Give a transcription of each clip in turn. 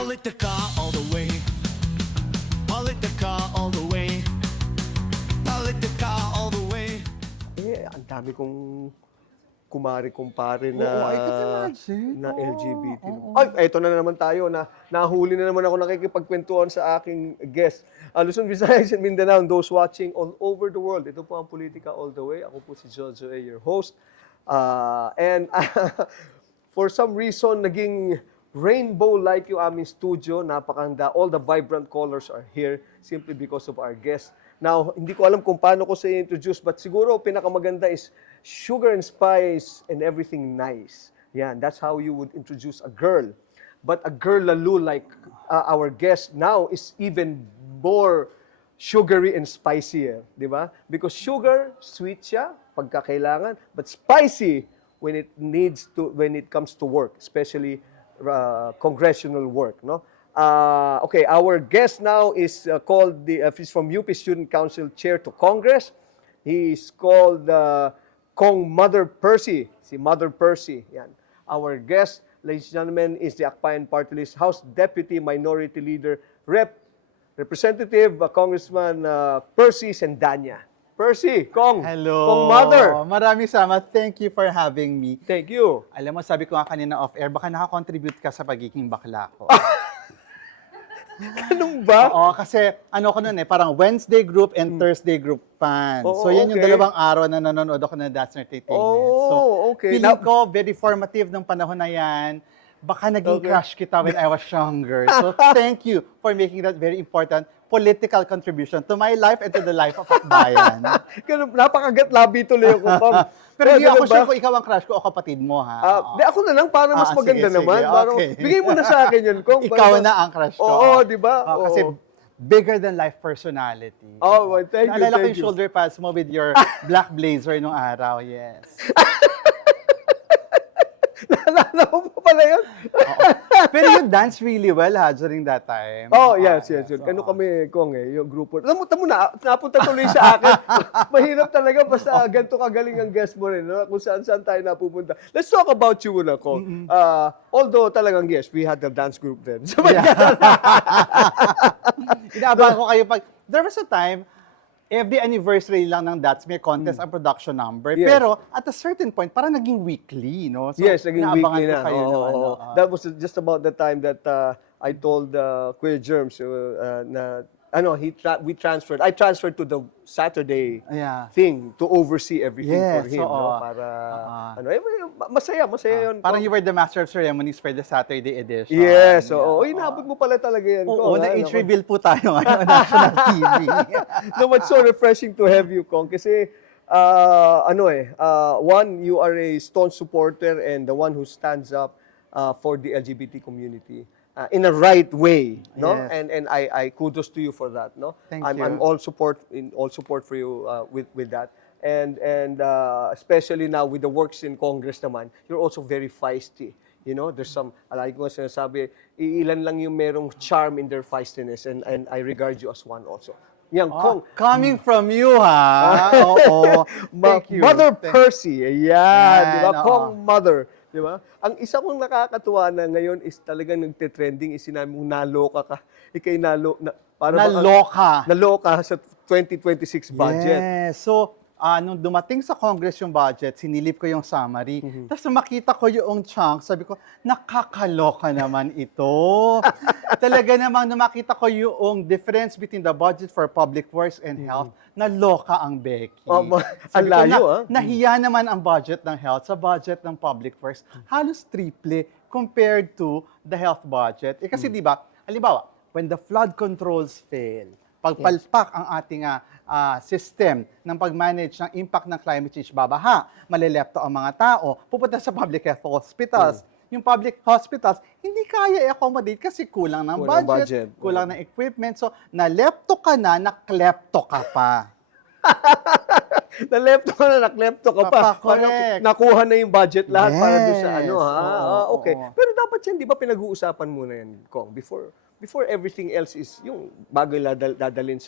Politica all the way. Politica all the way. Politica all the way. Ang dami kong kumare-kumpare na, Oo, I can imagine. na Oo, LGBT. oo. Ay, eto na naman tayo na nahuli na naman ako nakikipagkwentuhan sa aking guest. Luzon, Visayas, and Mindanao, and those watching all over the world. Ito po ang Politica All the Way. Ako po si Jojo A, your host. And for some reason, naging rainbow-like yung aming studio. Napakanda. All the vibrant colors are here simply because of our guest. Now, hindi ko alam kung paano ko sa introduce, but siguro pinakamaganda is sugar and spice and everything nice. Yan, that's how you would introduce a girl. But a girl lalo like our guest now is even more sugary and spicier, di ba? Because sugar, sweet siya pagkakailangan, but spicy when it comes to work, especially congressional work, no? Okay, our guest now is called he's from UP Student Council Chair to Congress. He is called Kong Mother Percy. Si Mother Percy, yan. Our guest, ladies and gentlemen, is the Akbayan Party List House Deputy Minority Leader, Representative Congressman Percy Sendanya. Percy, Kong. Hello. Kong Mother. Maraming salamat. Thank you for having me. Thank you. Alam mo, sabi ko nga kanina off-air, baka nakakontribute ka sa pagiging bakla ko. Ganun ba? Oo, kasi ano ko nun parang Wednesday group and Thursday group fan. Oo, So yan yung okay. dalawang araw na nanonood ako ng That's Entertainment. So Oh, okay. feeling ko very formative ng panahon na yan. Baka naging Okay. crush kita when I was younger. So thank you for making that very important political contribution to my life and to the life of Akbayan. Ganun, napakagat labi tuloy ako, Kong. Pero hindi ako ganun ba? sure kung ikaw ang crush ko o kapatid mo, ha? Di, ako na lang, para mas maganda sige, naman. sige, Parang, okay. bigay mo na sa akin yun, Kong. Ikaw na ang crush ko. Oo, di ba? Kasi Oo. bigger than life personality. Oh, well, thank you, Naalala ko thank yung you. shoulder pads mo with your black blazer nung araw, yes. Naalala mo pa pala yun? Oo. Pero you dance really well, ha, during that time. Oh, yes. Ano kami, Kong, yung grupo. Alam mo, napunta tuloy sa akin. Mahirap talaga, basta ganito kagaling ang guest mo rin, no? Kung saan-saan tayo napupunta. Let's talk about you muna, Kong. Although talagang, yes, we had the dance group then. So, Inaabangan ko kayo pag... There was a time, every anniversary lang ng That's may contest ang production number. Yes. Pero at a certain point, parang naging weekly, no? So, yes, naging inaabangan weekly ko na. kayo Oo, ng oo. That was just about the time that I told Kuya Germs na we transferred. I transferred to the Saturday Yeah. thing to oversee everything for Yes, him, oo. no? Para masaya yun. Parang you were the master of ceremonies for the Saturday edition. Yes, Yeah. oo. Inabot mo pala talaga yan. Oo, Kong, ha? na-age reveal po tayo ngayon on national TV. No, but so refreshing to have you, Kong, kasi one, you are a staunch supporter and the one who stands up for the LGBT community in a right way, no? Yes. And I kudos to you for that, no? Thank I'm you. all support for you with that. And especially now with the works in Congress naman, you're also very feisty. You know, there's some, like ko sinasabi, iilan lang yung merong charm in their feistiness, and I regard you as one also. Yang Kong, Coming from you, ha? Oo. Thank you. Mother Percy, ayan, di ba? Yan, oo. Kong Mother, di ba? Ang isa kong nakakatuwa na ngayon is talagang nagte-trending, is sinabi mo, naloka ka. Ikay naloka sa 2026 budget. Yes. So, nung dumating sa Congress yung budget, sinilip ko yung summary. Tapos makita ko yung chunk, sabi ko, nakakaloka naman ito. Talaga namang nung makita ko yung difference between the budget for public works and health, naloka ang Becky. Ang Sabi ko, layo, nahiya naman ang budget ng health sa budget ng public works. Halos triple compared to the health budget. Kasi di ba, halimbawa, when the flood controls fail, pagpalpak ang ating system ng pag-manage ng impact ng climate change, babaha, malilepto ang mga tao, pupunta sa public health hospitals. Yung public hospitals, hindi kaya i-accommodate kasi kulang ng Kulang budget, budget. kulang ng equipment. So, nalepto ka na, naklepto ka pa. Na-lepto ka na, naklepto ka pa. Correct. Nakuha na yung budget lahat para doon sa Yes. ano, ha? Oo, Okay. oo. Pero dapat yan, di ba pinag-uusapan muna yan, Kong, before everything else is yung bagay dadalhin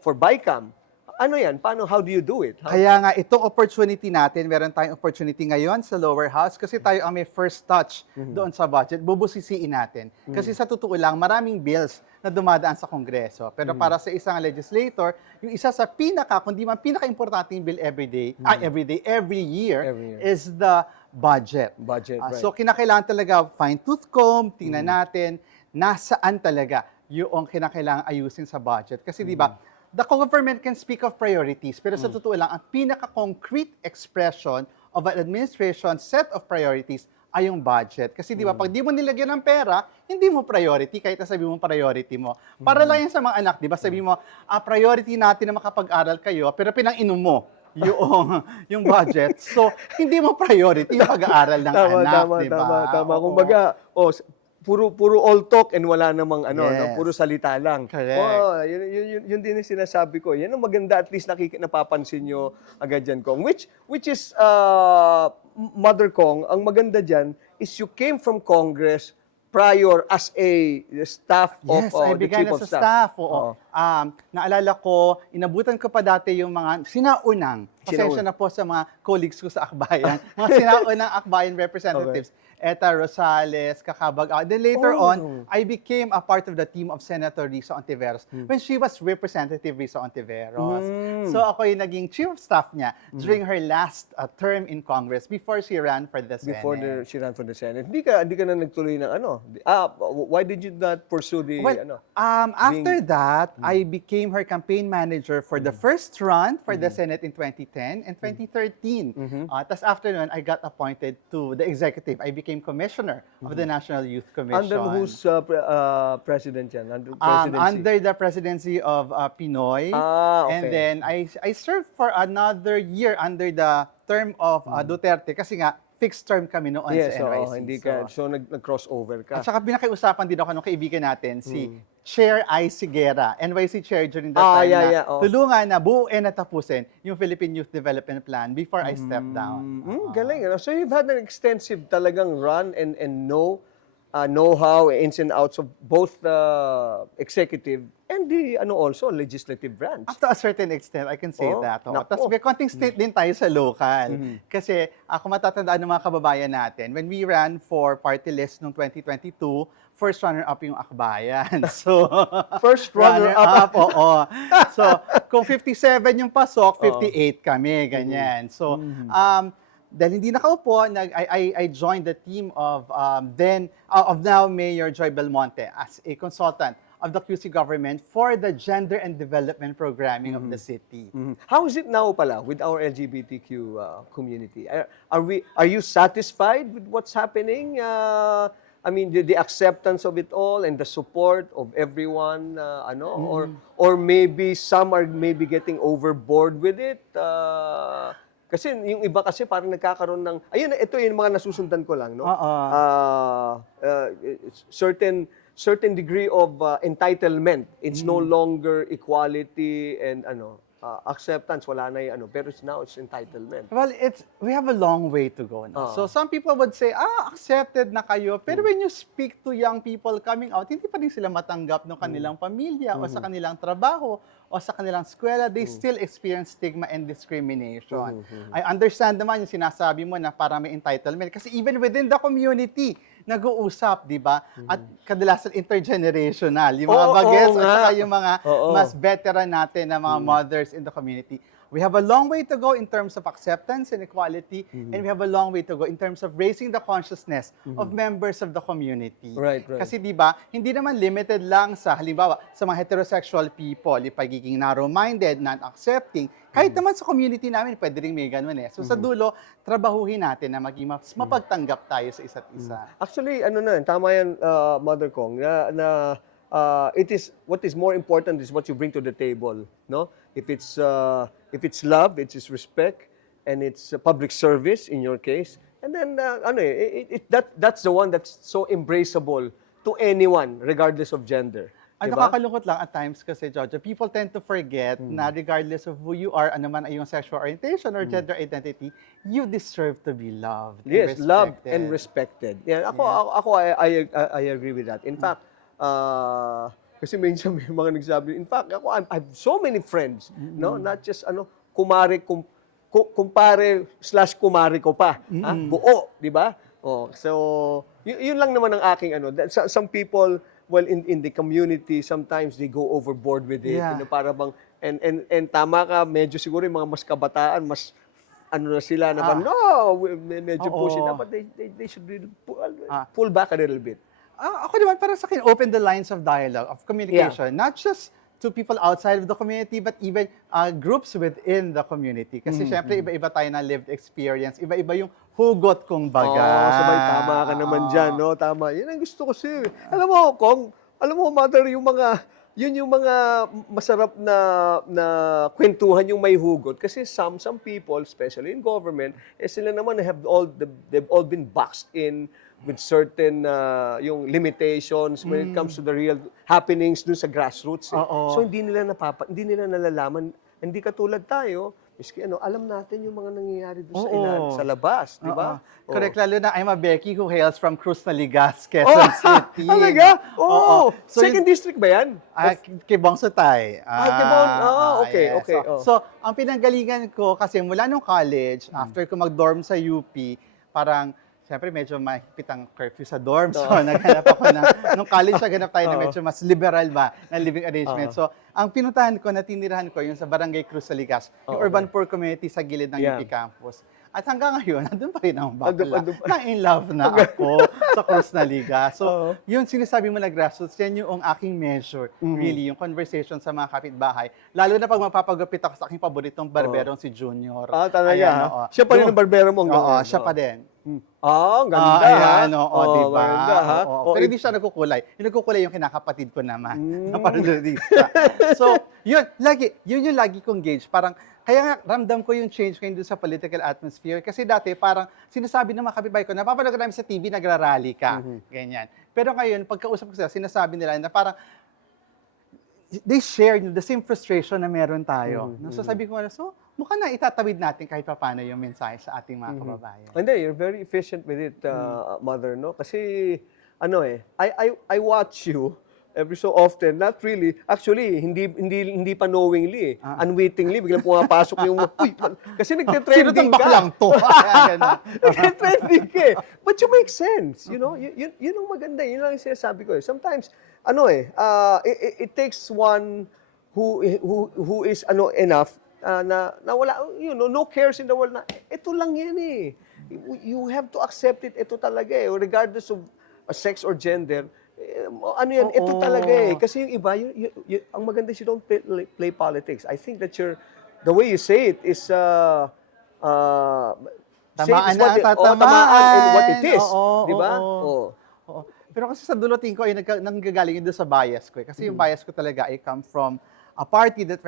for BICAM. ano yan? Paano, how do you do it? Kaya nga, itong opportunity natin, meron tayong opportunity ngayon sa lower house kasi tayo ang may first touch doon sa budget, bubusisiin natin. Kasi sa totoo lang, maraming bills na dumadaan sa Kongreso. Pero para sa isang legislator, yung isa sa kundi man pinaka-importanting bill every year is the budget. Budget, right. So, kinakailangan talaga fine-tooth comb, tingnan natin, nasaan talaga yung kinakailangan ayusin sa budget. Kasi di ba, the government can speak of priorities, pero sa totoo lang, ang pinaka-concrete expression of an administration's set of priorities ay yung budget. Kasi di ba, pag di mo nilagyan ng pera, hindi mo priority, kahit sabi mo priority mo. Para lang yan sa mga anak, di ba? Sabi mo, priority natin na makapag-aral kayo, pero pinang-inom mo yung budget. So, hindi mo priority yung pag-aaral ng anak, di ba? Tama. Oo. Kumbaga, puro all talk and wala namang Yes. puro salita lang. Correct. Yun din yung sinasabi ko. Yan ang maganda, at least napapansin nyo agad dyan, Kong. Which is, Mother Kong, ang maganda dyan is you came from Congress prior as a staff Yes, of I the began chief of as a staff. staff. Oo. Naalala ko, inabutan ko pa dati yung mga sinaunang, pasensya na po sa mga colleagues ko sa Akbayan, mga sinaunang Akbayan representatives. Eta Rosales, Kakabag. Then later on, I became a part of the team of Senator Risa Ontiveros when she was Representative Risa Ontiveros. So ako yung naging chief of staff niya during her last term in Congress before she ran for the Senate. Before she ran for the Senate. Hindi ka na nagtuloy ng why did you not pursue the, Well, after that, I became her campaign manager for the first run for the Senate in 2010 and 2013. Tapos after nun, I got appointed to the executive. I became commissioner of the National Youth Commission. under whose president yan? Under presidency? Under the presidency of Pinoy. Okay. And then I served for another year under the term of Duterte kasi nga fixed term kami noon Yes, sa NYC. hindi ka, so nag-crossover ka. At saka pinakiusapan din ako ng kaibigan natin, si Chair I. Sigera, NYC Chair during that time na tulungan na buuin at tapusin yung Philippine Youth Development Plan before I stepped down. Galing. So you've had an extensive talagang run and know-how, ins and outs of both the executive and the also legislative branch. Up to a certain extent, I can say that. Nako. Tapos may konting stint din tayo sa local. Kasi ako matatandaan ng mga kababayan natin, when we ran for party list noong 2022, first runner-up yung Akbayan. So, First runner-up. oo. So, kung 57 yung pasok, 58 kami, ganyan. So, dahil hindi nakaupo, I joined the team of now Mayor Joy Belmonte as a consultant of the QC government for the gender and development programming of the city. How is it now pala with our LGBTQ community? Are you satisfied with what's happening? I mean, the acceptance of it all and the support of everyone, or maybe some are maybe getting overboard with it. Kasi yung iba kasi parang nagkakaroon ng, ayun, ito yung mga nasusundan ko lang, no? Certain degree of entitlement. It's no longer equality and acceptance, wala na yung pero now it's entitlement. Well, we have a long way to go. No? So some people would say, accepted na kayo. Pero when you speak to young people coming out, hindi pa rin sila matanggap ng kanilang pamilya o sa kanilang trabaho o sa kanilang eskwela. They still experience stigma and discrimination. I understand naman yung sinasabi mo na parang may entitlement. Kasi even within the community, nag-uusap, di ba? At kadalasan intergenerational. Yung mga bagets at saka yung mga mas veteran natin na mga mothers in the community. We have a long way to go in terms of acceptance and equality, and we have a long way to go in terms of raising the consciousness of members of the community. Right. Kasi di ba, hindi naman limited lang sa, halimbawa, sa mga heterosexual people, yung pagiging narrow-minded, not-accepting. Kahit naman sa community namin, pwede rin may ganun eh. So sa dulo, trabahuhin natin na maging mas mapagtanggap tayo sa isa't isa. Actually, tama yan, Mother Kong, what is more important is what you bring to the table, no? If it's love, it's respect, and it's public service in your case, and then that's the one that's so embraceable to anyone, regardless of gender. Ang Diba? nakakalungkot lang at times kasi, Jojo, people tend to forget na regardless of who you are, ano man ay iyong sexual orientation or gender identity, you deserve to be loved. Yes, and loved respected. and respected. Yeah, I agree with that. In fact, Kasi minsan may mga nagsabi, in fact, ako, I have so many friends, no? Not just, kumare, kumpare/kumare ko pa. Buo, di ba? Oh, so, yun lang naman ang aking, some people, well, in the community, sometimes they go overboard with it. Yeah. Para bang, and tama ka, medyo siguro yung mga mas kabataan, mas, na sila naman, medyo Oo. pushy na, but they should really pull back a little bit. Ako naman, para sa akin, open the lines of dialogue, of communication. Not just to people outside of the community, but even groups within the community. Kasi syempre, iba-iba tayo na lived experience. Iba-iba yung hugot kong baga. Sabay, tama ka naman dyan, no? Tama. Yan ang gusto ko kasi. Alam mo, Mother, yun yung mga masarap na kwentuhan yung may hugot. Kasi some people, especially in government, sila naman they've all been boxed in with certain yung limitations when it comes to the real happenings dun sa grassroots. Oo. So hindi nila nalalaman, hindi katulad tayo, miski alam natin yung mga nangyayari doon sa labas, di ba? Oo. Correct, lalo na I'm a Becky who hails from Cruz Naligas, Quezon City. Talaga? Oo. So, Second district ba yan? kay Bong Sutay. Okay. So, ang pinanggalingan ko, kasi mula nung college, after ko mag-dorm sa UP, parang, siyempre, medyo mahigpit ang curfew sa dorm. So, naghanap ako nung college, naghanap tayo na medyo mas liberal ba na living arrangement. So, ang pinuntahan ko, natinirahan ko, yung sa Barangay Cruz Saligas, yung urban poor community sa gilid ng UP campus. At hanggang ngayon, nandun pa rin ang bakla. Na-in love na ako sa Cruz Naligas. So, yun sinasabi mo na grassroots, yan yung aking measure. Really, yung conversation sa mga kapitbahay. Lalo na pag mapapagupit ako sa aking paboritong barberong si Junior. Talaga. Ayan, oo. Siya pa rin ang barbero mo. Oo, siya pa din. Ang ganda. Ayan, diba? Maganda, ha? Pero hindi siya nagkukulay. Yung nagkukulay yung kinakapatid ko naman. Na parodista. So, yun yung lagi kong gauge. Parang, kaya nga, ramdam ko yung change ngayon doon sa political atmosphere. Kasi dati, parang sinasabi ng mga kapitbahay ko, napapanood ko namin sa TV, nagrarally ka. Ganyan. Pero ngayon, pagkausap ko sila, sinasabi nila na parang, they share the same frustration na meron tayo. So sabi ko, mukhang na itatawid natin kahit paano yung mensahe sa ating mga kababayan. Hindi, you're very efficient with it, Mother, no? Kasi, I watch you every so often, not really. Actually, hindi pa knowingly. Unwittingly, biglang pumapasok yung, kasi nagte-trending ka. lang to? Nagte-trending ka eh. But you make sense, you know? Yun ang maganda, yun lang yung sinasabi ko eh. Sometimes, it takes one who is enough na wala, no cares in the world na, ito lang yan eh. You have to accept it, ito talaga eh. Regardless of sex or gender, ito talaga eh. Kasi yung iba, ang maganda is you don't play politics. I think that the way you say it is, Tamaan and what it is. Di ba? Oo. Pero kasi sa dulotin ko, ay nanggagaling doon sa bias ko. Kasi yung bias ko talaga, I come from a party that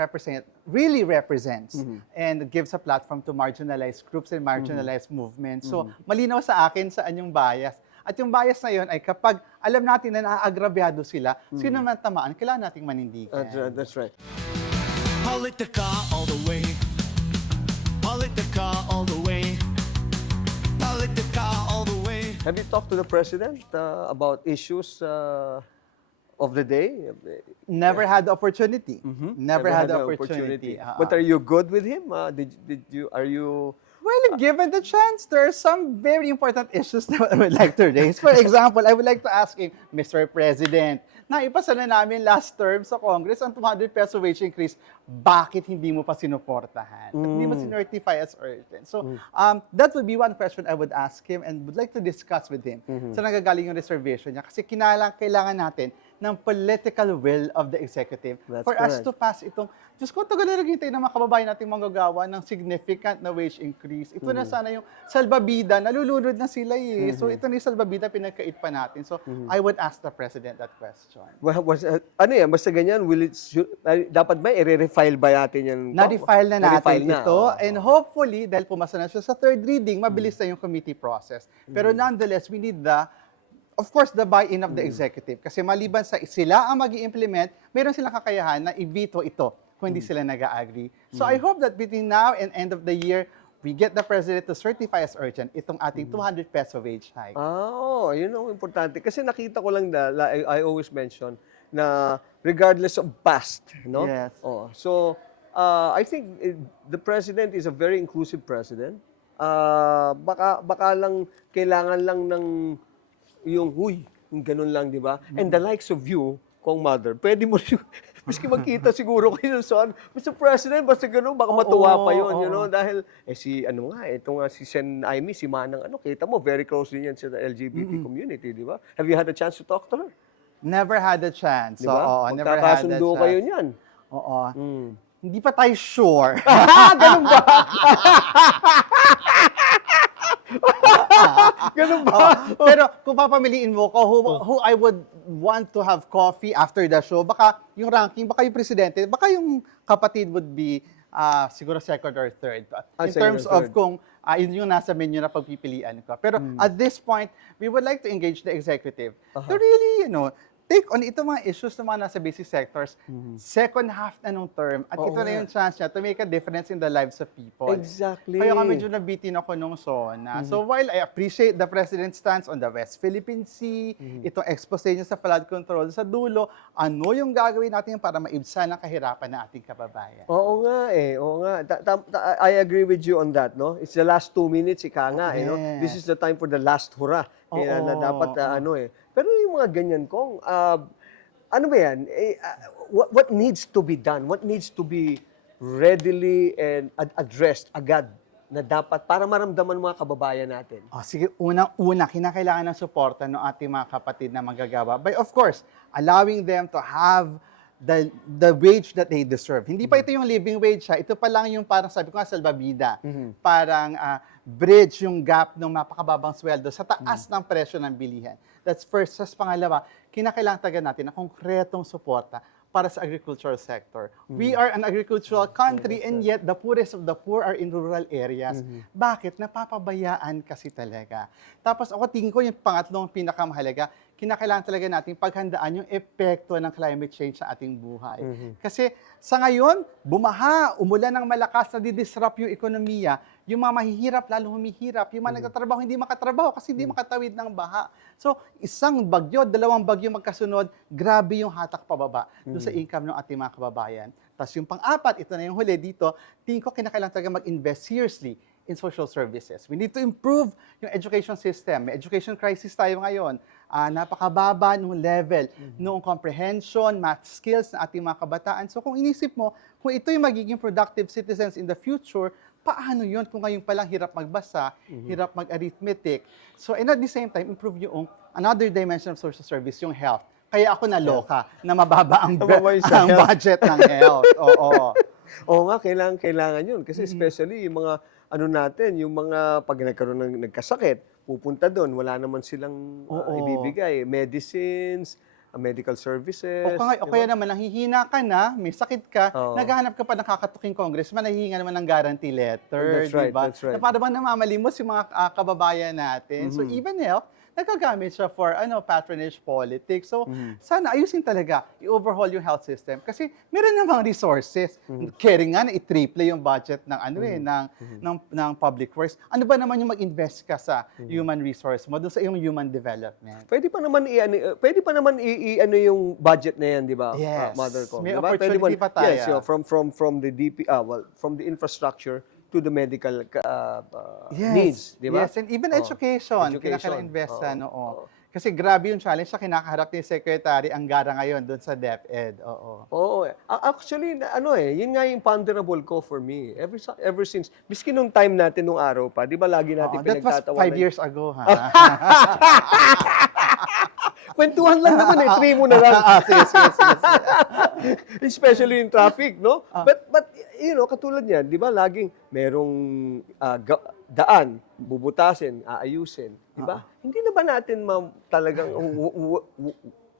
really represents and gives a platform to marginalized groups and marginalized movements. So, malinaw sa akin saan yung bias. At yung bias na yun ay kapag alam natin na naagrabyado sila, sino man tamaan, kailangan nating manindigan. That's right. Politica all the way. Politica all the way. Politica all the way. Have you talked to the president about issues of the day? Never had the opportunity. Never had the opportunity. But are you good with him? Are you... Well, given the chance, there are some very important issues that I would like to raise. For example, I would like to ask him, Mr. President, naipasa na namin last term sa Congress ang 200 peso wage increase. Bakit hindi mo pa sinuportahan? Hindi mo sinertify as urgent? So, that would be one question I would ask him and would like to discuss with him. Sa nagagaling yung reservation niya. Kasi kailangan natin ng political will of the executive for us to pass itong, Diyos ko, tagal na naghintay ng mga kababayan natin manggagawa ng significant na wage increase. Ito na sana yung salbabida, nalulunod na sila eh. So ito na yung salbabida, pinagkait pa natin. So I would ask the President that question. Well, basta ganyan, dapat ba, i-refile ba natin yan? Na-refile na natin Na-refile na, ito. And hopefully, dahil pumasa na siya sa third reading, mabilis na yung committee process. Pero nonetheless, we need of course, the buy-in of the executive. Kasi maliban sa sila ang mag-i-implement, meron silang kakayahan na i-veto ito kung hindi sila nag-agree. So I hope that between now and end of the year, we get the President to certify as urgent itong ating 200 peso wage hike. Yun ang importante. Kasi nakita ko lang I always mention, na regardless of past, no? Yes. Oh, so I think the president is a very inclusive president. Baka lang kailangan lang ng yung yung ganun lang, di ba? And the likes of you, Kong Mother, pwede mo maski magkita siguro kayo sa Mr. President, basta ganun, baka matuwa pa yun, you know, dahil, si ito nga, si Sen Aimee, si Manang, kita mo, very close din yan sa LGBT community, di ba? Have you had a chance to talk to her? Never had a chance. Di ba? Oo, never had a Magkakasundo chance. kayo niyan. Oo. Mm. Hindi pa tayo sure. Ganun ba? Ganun ba? Pero kung papamiliin mo ko, who I would want to have coffee after the show, baka yung ranking, baka yung presidente, baka yung kapatid would be siguro second or third. In Second terms or of third. kung yun yung nasa menu na pagpipilian ko. Pero at this point, we would like to engage the executive to really, take on ito mga issues na mga nasa basic sectors, second half na nung term, at Oo ito na nga. yung chance niya to make a difference in the lives of people. Exactly. Kaya nga medyo nabitin ako nung SONA. So while I appreciate the President's stance on the West Philippine Sea, itong expose niya sa flood control sa dulo, ano yung gagawin natin para maibsan ang kahirapan ng ating kababayan? Oo nga oo nga. I agree with you on that, no? It's the last 2 minutes, ika nga, no? Yes. This is the time for the last hurrah. Kaya na dapat, Pero yung mga ganyan kong, ano ba yan? What needs to be done? What needs to be readily and addressed agad na dapat para maramdaman ng mga kababayan natin? Sige, unang-una, kinakailangan ng suporta ng ating mga kapatid na manggagawa by, of course, allowing them to have the wage that they deserve. Hindi pa ito yung living wage, ha? Ito pa lang yung parang sabi ko nga, salbabida. Parang bridge yung gap ng mapakababang sweldo sa taas ng presyo ng bilihan. That's first. Sa pangalawa, kinakailangan taga natin na konkretong suporta para sa agricultural sector. We are an agricultural country and yet the poorest of the poor are in rural areas. Bakit? Napapabayaan kasi talaga. Tapos ako tingin ko yung pangatlong pinakamahalaga, kinakailangan talaga natin paghandaan yung epekto ng climate change sa ating buhay. Kasi sa ngayon, bumaha, umulan ng malakas na didisrupt yung ekonomiya, yung mga mahihirap lalo humihirap, yung mga nagtatrabaho hindi makatrabaho kasi hindi makatawid ng baha. So, isang bagyo, dalawang bagyo magkasunod, grabe yung hatak pababa doon sa income ng ating mga kababayan. Tapos yung pang-apat, ito na yung huli dito, tingin ko kinakailangan talaga mag-invest seriously in social services. We need to improve yung education system. May education crisis tayo ngayon. Napakababa nung level, nung comprehension, math skills ng ating mga kabataan. So kung inisip mo, kung ito yung magiging productive citizens in the future, paano yun kung ngayon palang hirap magbasa, hirap mag-arithmetic? So and at the same time, improve yung another dimension of social service, yung health. Kaya ako naloka na mababa ang Sa health. budget ng health. Oo. Oo nga, kailangan yun. Kasi especially yung mga natin, yung mga pag nagkaroon ng nagkasakit, pupunta doon, wala naman silang ibibigay. Medicines, medical services. O kaya naman, nanghihina ka na, may sakit ka, naghahanap ka pa ng kakatuking congressman, nahihinga naman ng guarantee letter, That's right, diba? that's right. Na para bang namamalimos yung mga kababayan natin. So even health, nagagamit siya for patronage politics. So sana ayusin talaga, i-overhaul yung health system kasi meron namang resources. Caring nga na i-triple yung budget ng ng public works. Ano ba naman yung mag-invest ka sa human resource mo doon sa iyong human development? Pwede pa naman yung budget na yan, di ba? Yes. Mother ko. May Diba? opportunity pa tayo. Yes, from the from the infrastructure to the medical needs, di ba? Yes, and even education. Kinakailangan invest sa Kasi grabe yung challenge sa kinakaharap ni Secretary Angara ngayon doon sa DepEd. Oo. Actually, yun nga yung ponderable ko for me. Ever since, miski nung time natin nung araw pa, di ba lagi natin That was 5 pinagtatawanan. years ago, ha? Kwentuhan lang naman 3 mo na lang. Sige. Especially in traffic, no? But katulad niyan, 'di ba, laging merong daan, bubutasin, aayusin, 'di ba? Hindi na ba natin talagang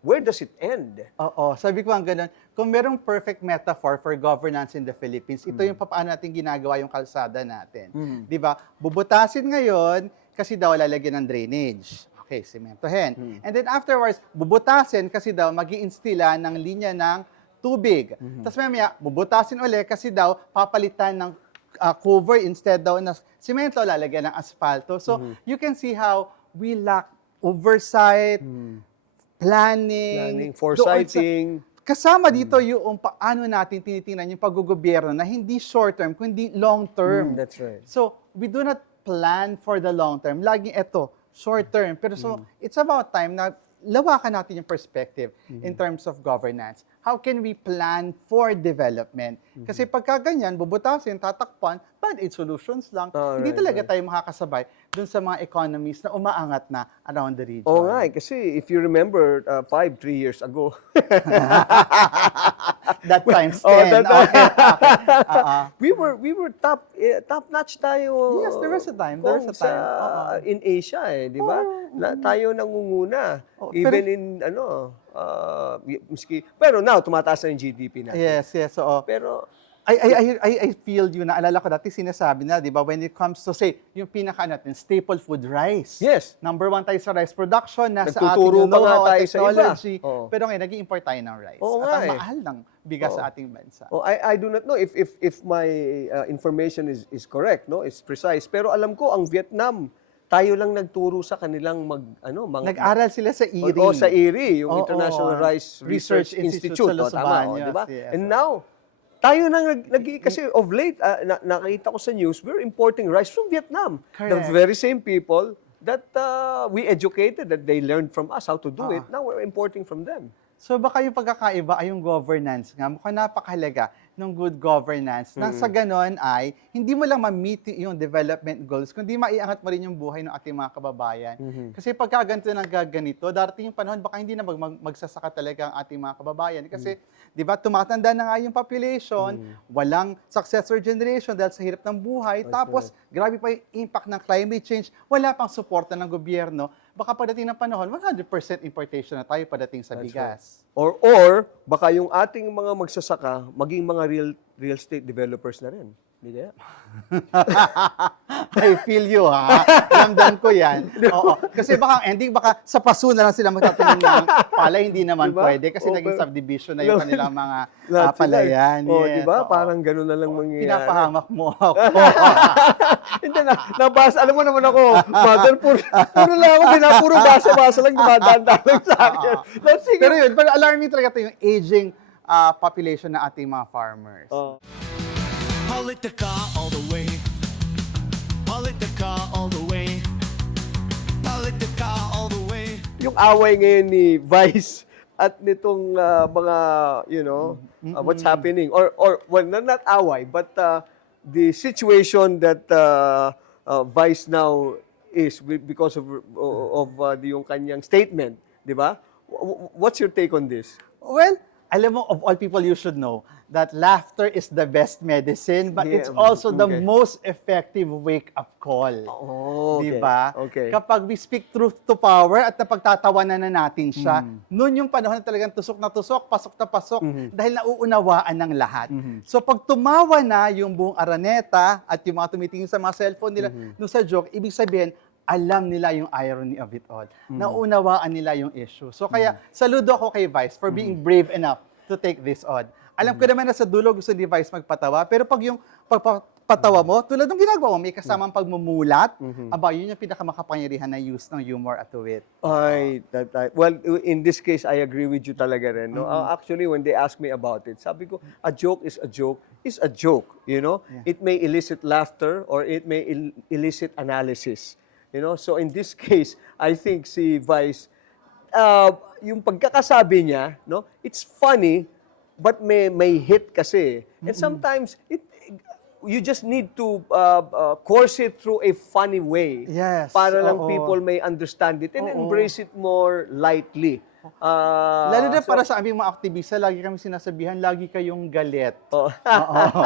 where does it end? Sabi ko ang ganun, kung merong perfect metaphor for governance in the Philippines, ito yung paano natin ginagawa yung kalsada natin. 'Di ba? Bubutasin ngayon kasi daw lalagyan ng drainage. Okay, sementohin. And then afterwards, bubutasin kasi daw mag-i-instilla ng linya ng tubig. Tapos mamaya, bubutasin ulit kasi daw papalitan ng cover instead daw na semento, lalagyan ng asfalto. So, you can see how we lack oversight, planning, foresighting. Kasama dito yung paano natin tinitingnan yung paggogobyerno na hindi short-term, kundi long-term. That's right. So, we do not plan for the long-term. Laging ito, short-term. Pero so, it's about time na lawakan natin yung perspective in terms of governance. How can we plan for development? Kasi pagka ganyan, bubutasin, tatakpan, band-aid solutions lang. Hindi talaga tayo makakasabay dun sa mga economies na umaangat na around the region. Oo nga, kasi if you remember, 3 years ago, That times 10. that time. Okay. we were top notch tayo. Yes, there was a time. There was a time. In Asia di ba? Tayo nangunguna. Oh, Even in miski, pero now tumataas na yung GDP natin. Yes, oo. Pero I feel you, naalala ko dati sinasabi na, di ba, when it comes to, say, yung pinaka natin, staple food, rice. yes, Number 1 tayo sa rice production, nasa Nagtuturo ating yung pa nga know-how at tayo sa iba. technology. Oo. Pero ngayon, nag-i-import tayo ng rice. Oo At nga ang eh. mahal ng bigas sa ating bansa. I do not know if my information is correct, no? It's precise. Pero alam ko ang Vietnam, tayo lang nagturo sa kanilang Nag-aral sila sa IRI. O sa IRI, yung Oo, International Rice Research Institute. sa Los Tama, Baños, di ba? yes. And now, tayo nang kasi of late, nakita ko sa news, we're importing rice from Vietnam. The Correct. very same people that we educated, that they learned from us how to do it, now we're importing from them. So baka yung pagkakaiba ay yung governance nga. Mukhang napakahalaga ng good governance. Na sa ganon ay, hindi mo lang ma-meet yung development goals, kundi maiangat mo rin yung buhay ng ating mga kababayan. Kasi pagka ganito ng gaganito, darating yung panahon, baka hindi na magsasaka talaga ang ating mga kababayan. Kasi, di ba, tumatanda na nga yung population, walang successor generation dahil sa hirap ng buhay, tapos, grabe pa yung impact ng climate change, wala pang suporta ng gobyerno. Baka pagdating ng panahon, 100% importation na tayo padating sa bigas. Or baka yung ating mga magsasaka, maging mga real estate developers na rin. Hindi kaya? I feel you, ha? Ramdam ko yan. Oo. Kasi baka ending, baka sa paso na lang sila magtatanong ng palay, hindi naman Diba? pwede kasi Oo, naging pero- subdivision na yung kanilang mga Lahat sila, palayan. Di ba? oo. Parang gano'n na lang mangyayari. Pinapahamak mo ako. Hindi na, nabasa, alam mo naman ako, mother, puro lang ako, puro basa-basa lang, dumadaan lang sa akin. Let's sige. Pero yun, pero alarming talaga ito yung aging population na ating mga farmers. Politica all the way. Politica all the way. Politica all the way. Yung away ngayon ni Vice at nitong mga, what's happening, or well, not away, but the situation that Vice now is because of yung kanyang statement, di ba? What's your take on this? Well, alam mo, of all people, you should know that laughter is the best medicine, but Yeah, it's also the okay. most effective wake-up call. Oh, okay. Diba? Okay. Kapag we speak truth to power at napagtatawanan na natin siya, noon yung panahon na talagang tusok na tusok, pasok na pasok, dahil nauunawaan ng lahat. So pag tumawa na yung buong Araneta at yung mga tumitingin sa mga cellphone nila nung sa joke, ibig sabihin, alam nila yung irony of it all. Naunawaan nila yung issue. So kaya, saludo ako kay Vice for being brave enough to take this on. Alam ko naman na sa dulo gusto ni Vice magpatawa, pero pag yung pagpatawa mo, tulad ng ginagawa mo, may kasamang pagmumulat, yun yung pinakamakapangyarihan na use ng humor at wit. Well, in this case, I agree with you talaga rin. No? Actually, when they ask me about it, sabi ko, a joke is a joke, you know? Yeah. It may elicit laughter or it may elicit analysis. You know? So in this case, I think si Vice, yung pagkakasabi niya, no, it's funny, but may hit kasi. And sometimes, you just need to course it through a funny way. Yes, Para lang oo. people may understand it and Oo. embrace it more lightly. Lalo na So- para sa aming mga aktivista, lagi kami sinasabihan, lagi kayong galit. Oh. Oo.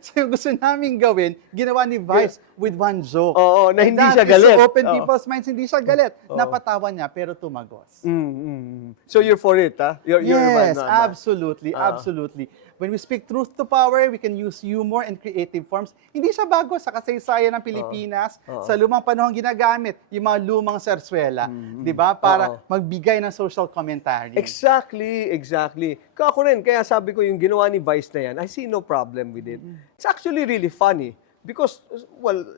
so yung gusto namin gawin, ginawa ni Vice with one joke. Oo, na And hindi that siya is galit. To open Oo. people's minds, hindi siya galit. Napatawa niya, pero tumagos. So you're for it, ha? You're Yes, man. absolutely, absolutely. When we speak truth to power, we can use humor and creative forms. Hindi siya bago sa kasaysayan ng Pilipinas. Sa lumang panahon ginagamit yung mga lumang sarswela, 'di ba? Para magbigay ng social commentary. Exactly. Ako rin, kaya sabi ko yung ginawa ni Vice na yan, I see no problem with it. It's actually really funny because, well,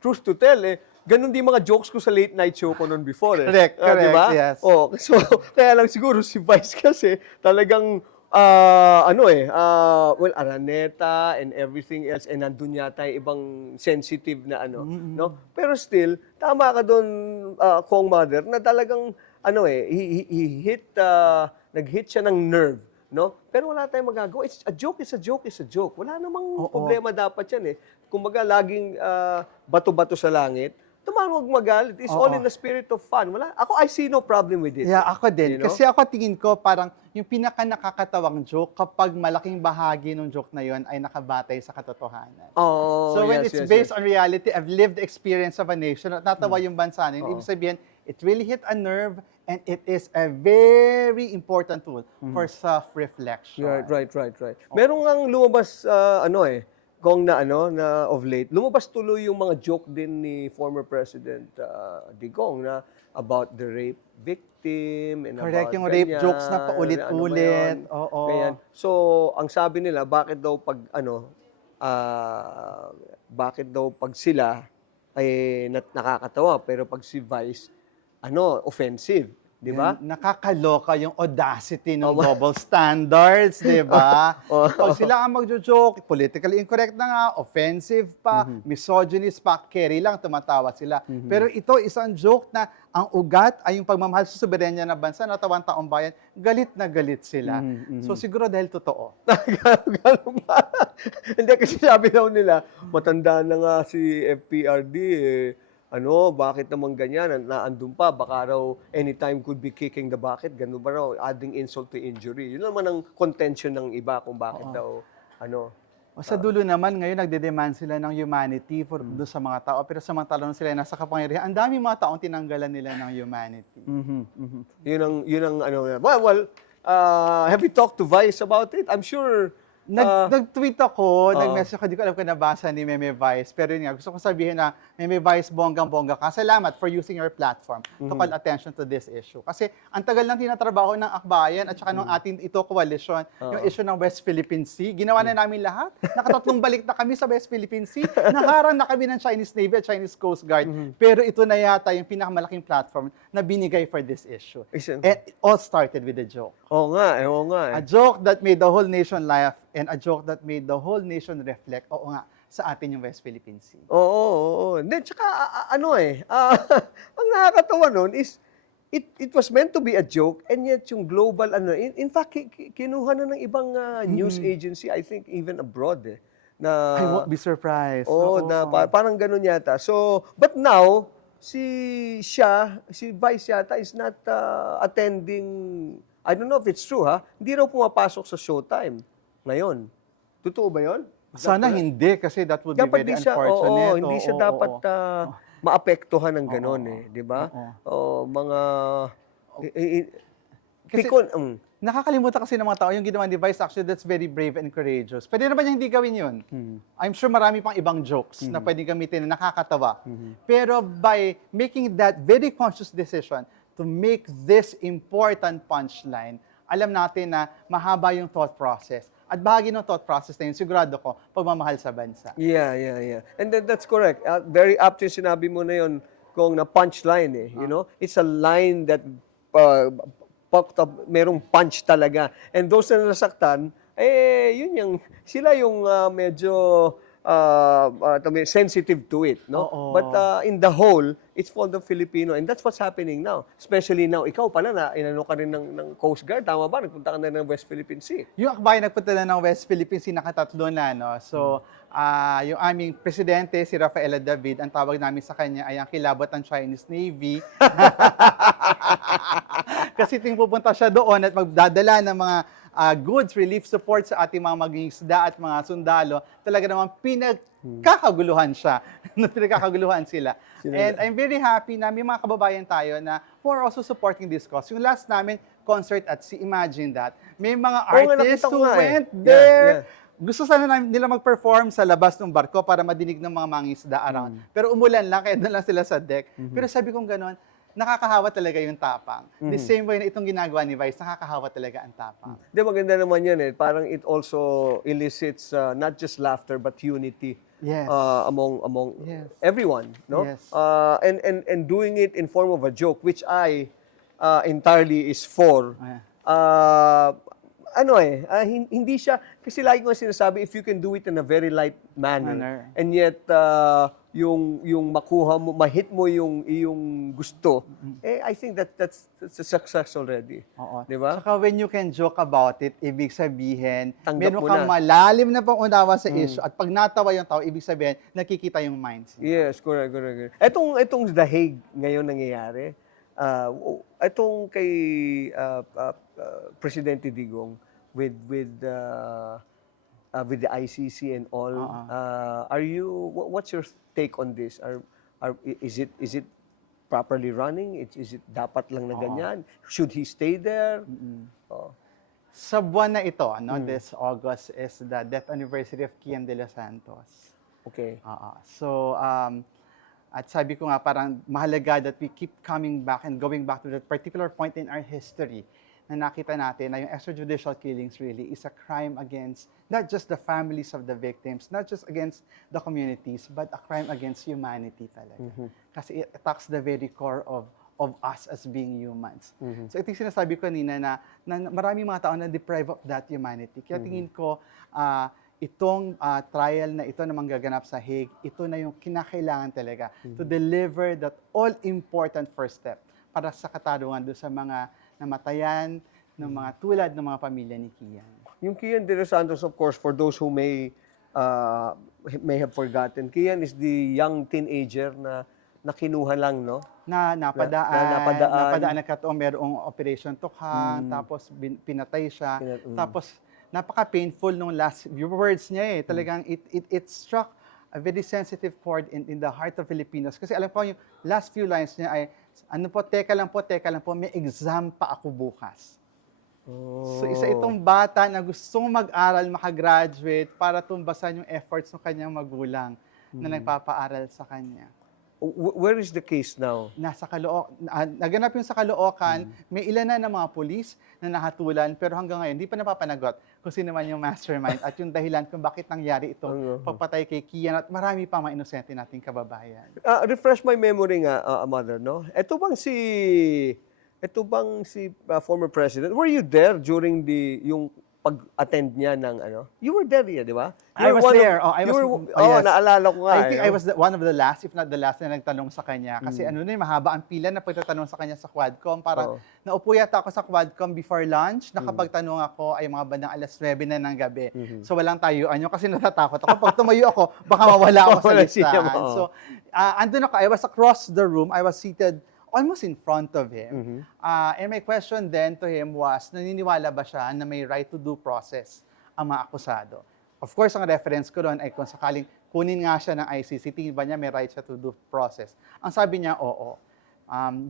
truth to tell, ganun din mga jokes ko sa late night show ko noon before eh. Correct, Di correct, ba? yes. Oh, so kaya lang siguro si Vice kasi talagang well, Araneta and everything else, and nandun yata yung ibang sensitive na no? Pero still, tama ka doon, Kong Mother, na talagang, nag-hit siya ng nerve, no? Pero wala tayong magagawa. It's a joke, it's a joke, it's a joke. Wala namang problema dapat yan eh. Kumbaga, laging bato-bato sa langit. Tumawag magalit. It's all in the spirit of fun. I see no problem with it. Yeah, ako din. You know? Kasi ako tingin ko parang yung pinaka nakakatawang joke kapag malaking bahagi ng joke na yon ay nakabatay sa katotohanan. Oh, So when yes, it's yes, based yes. on reality, I've lived experience of a nation at natawa yung bansa na yun, ibig sabihin, it really hit a nerve and it is a very important tool for self-reflection. Right. Meron ngang lumabas, Kong na of late, lumabas tuloy yung mga joke din ni former President Digong na about the rape victim and Correct, about yung rape ganyan, jokes na paulit-ulit. Ganyan. Ganyan. So, ang sabi nila, bakit daw pag sila ay nakakatawa, pero pag si Vice, offensive. Di ba? Nakakaloka yung audacity ng double standards, di ba? Pag sila ang magjo-joke, politically incorrect na nga, offensive pa, misogynist pa, carry lang, tumatawa sila. Pero ito, isang joke na ang ugat ay yung pagmamahal sa soberenya ng bansa, natawan taong bayan, galit na galit sila. So siguro dahil totoo. Gano'n ba? Hindi, kasi sabi daw nila, matanda na nga si FPRD bakit naman ganyan? Naandun pa, baka raw anytime could be kicking the bucket. Ganun ba raw? Adding insult to injury. Yun naman ang contention ng iba kung bakit daw, Sa dulo naman, ngayon nagde-demand sila ng humanity for doon sa mga tao. Pero samantalang sila nasa kapangyarihan, ang dami mga taong tinanggalan nila ng humanity. Yun ang have you talked to Vice about it? I'm sure Nag-tweet ako, nag-message ako, di ko alam kung nabasa ni Meme Vice. Pero yun nga, gusto ko sabihin na, Meme Vice, bonggang-bongga ka. Salamat for using your platform to call attention to this issue. Kasi ang tagal nang tinatrabaho ng akbayan at saka ng ating coalition, yung issue ng West Philippine Sea. Ginawa na namin lahat. Nakatatlong balik na kami sa West Philippine Sea. Naharang na kami ng Chinese Navy at Chinese Coast Guard. Pero ito na yata yung pinakamalaking platform na binigay for this issue. And it all started with a joke. Oo nga eh. A joke that made the whole nation laugh and a joke that made the whole nation reflect, sa atin yung West Philippine Sea. Oo. Then, tsaka, ang nakakatawa nun is, it was meant to be a joke, and yet yung global, in fact, kinuha na ng ibang news agency, I think even abroad, na, I won't be surprised. Parang ganun yata. So, but now, si Vice yata is not attending, I don't know if it's true, hindi raw pumapasok sa Showtime ngayon. Totoo ba yun? Sana hindi, kasi that would be very unfortunate. Hindi siya dapat maapektuhan ng gano'n di ba? Nakakalimutan kasi ng mga tao yung ginawa ni Vice, actually that's very brave and courageous. Pwede naman niya hindi gawin yun. I'm sure marami pang ibang jokes na pwedeng gamitin na nakakatawa. Pero by making that very conscious decision to make this important punchline, alam natin na mahaba yung thought process. At bahagi ng thought process na yun, sigurado ko, pagmamahal sa bansa. Yeah. And that's correct. Very apt yung sinabi mo na yun, kung na punchline you know? It's a line that merong punch talaga. And those na nasaktan, sila yung medyo sensitive to it, no? But in the whole, it's for the Filipino, and that's what's happening now. Especially now, ikaw pala na inano ka rin ng Coast Guard, tama ba? Nagpunta ka na ng West Philippine Sea. Yung akbayan nagpunta na ng West Philippine Sea, nakatatlo na, no? So, yung aming presidente, si Rafaela David, ang tawag namin sa kanya ay ang kilabot ng Chinese Navy. Kasi pupunta siya doon at magdadala ng mga goods, relief support sa ating mga mag-iisda at mga sundalo, talaga naman pinagkakaguluhan siya. Pinagkakaguluhan sila. And I'm very happy na may mga kababayan tayo na who are also supporting this cause. Yung last namin, concert at Sea, imagine that. May mga artists who went there. Gusto sana nila mag-perform sa labas ng barko para madinig ng mga mangisda around. Pero umulan lang, kaya doon lang sila sa deck. Pero sabi kong gano'n, nakakahawa talaga yung tapang. The same way na itong ginagawa ni Vice, nakakahawa talaga ang tapang. Maganda naman yan Parang it also elicits not just laughter but unity Yes. among Yes. everyone, no? Yes. And doing it in form of a joke, which I entirely is for. Yeah. Hindi siya, kasi lagi ko sinasabi, if you can do it in a very light manner, Manner. and yet yung makuha mo, ma-hit mo yung iyong gusto, I think that's a success already. Oo. Di ba? Saka when you can joke about it, ibig sabihin, Tanggap meron mo kang na. malalim na pangunawa sa issue at pag natawa yung tao, ibig sabihin, nakikita yung minds niya. Yes, correct. Etong The Hague ngayon nangyayari, etong kay Presidente Digong with the ICC and all, what's your take on this? Is it properly running? Is it dapat lang na ganyan? Should he stay there? Oh. Sa buwan na ito, this August is the death anniversary of Kian de los Santos. Okay. So, at sabi ko nga, parang mahalaga that we keep coming back and going back to that particular point in our history na nakita natin na yung extrajudicial killings really is a crime against not just the families of the victims, not just against the communities, but a crime against humanity talaga. Kasi it attacks the very core of us as being humans. So ito yung sinasabi ko kanina na maraming mga tao na deprive of that humanity. Kaya tingin ko, itong trial na ito na manggaganap sa Hague, ito na yung kinakailangan talaga to deliver that all-important first step para sa katarungan doon sa mga namatayan ng mga tulad ng mga pamilya ni Kian. Yung Kian de los Santos, of course, for those who may have forgotten, Kian is the young teenager na kinuha lang, no? Napadaan nagkataon merong Operation Tukhang, tapos pinatay siya. Tapos napaka-painful nung last few words niya eh. Talagang it struck a very sensitive chord in the heart of Filipinos. Kasi alam ko yung last few lines niya ay, teka lang po, may exam pa ako bukas. So isa itong bata na gustong mag-aral, makagraduate para tumbasan yung efforts ng kanyang magulang na nagpapaaral sa kanya. Where is the case now? Naganap yung sa Caloocan, may ilan na ng mga pulis na nahatulan, pero hanggang ngayon, hindi pa napapanagot kung sino man yung mastermind at yung dahilan kung bakit nangyari itong pagpatay kay Kian at marami pa mga inosente nating kababayan. Refresh my memory nga, Mother, no? Ito bang si former president, were you there during yung pag-attend niya ng ano? You were there, di ba? I was there. Yes. Naalala ko nga. I think I was one of the last, if not the last, na nagtanong sa kanya. Kasi mahaba ang pila na pagtatanong sa kanya sa Quadcom. Parang naupo yata ako sa Quadcom before lunch. Nakapagtanong ako ay mga bandang alas 9 na ng gabi. So walang tayuan yun kasi natatakot ako. Pag tumayo ako, baka mawala ako sa listahan. So andun ako, I was across the room. I was seated almost in front of him. And my question then to him was, naniniwala ba siya na may right to due process ang mga akusado? Of course, ang reference ko doon ay kung sakaling kunin nga siya ng ICC, tingin ba niya may right siya to due process? Ang sabi niya, oo.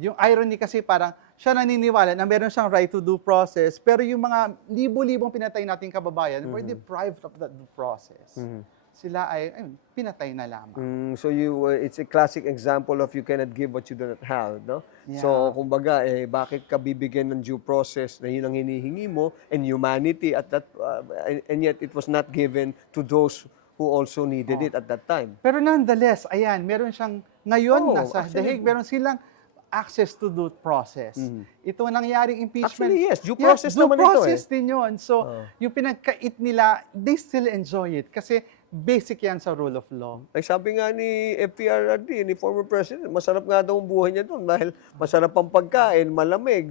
Yung irony kasi parang siya naniniwala na meron siyang right to due process, pero yung mga libo-libong pinatay nating kababayan were deprived of that due process. Sila ay pinatay na lamang. So it's a classic example of you cannot give what you do not have, no? Yeah. So kumbaga bakit ka bibigyan ng due process na yun ang hinihingi mo and humanity at that and yet it was not given to those who also needed it at that time. Pero nonetheless, ayan, meron siyang ngayon nasa The actually, Hague, meron silang access to due process. Ito nangyaring impeachment. Actually, yes, due process due naman ito process din yun. So, yung pinagkait nila, they still enjoy it kasi basic yan sa rule of law. Ay sabi nga ni FPRRD, ni former president, masarap nga daw ang buhay niya doon dahil masarap ang pagkain, malamig,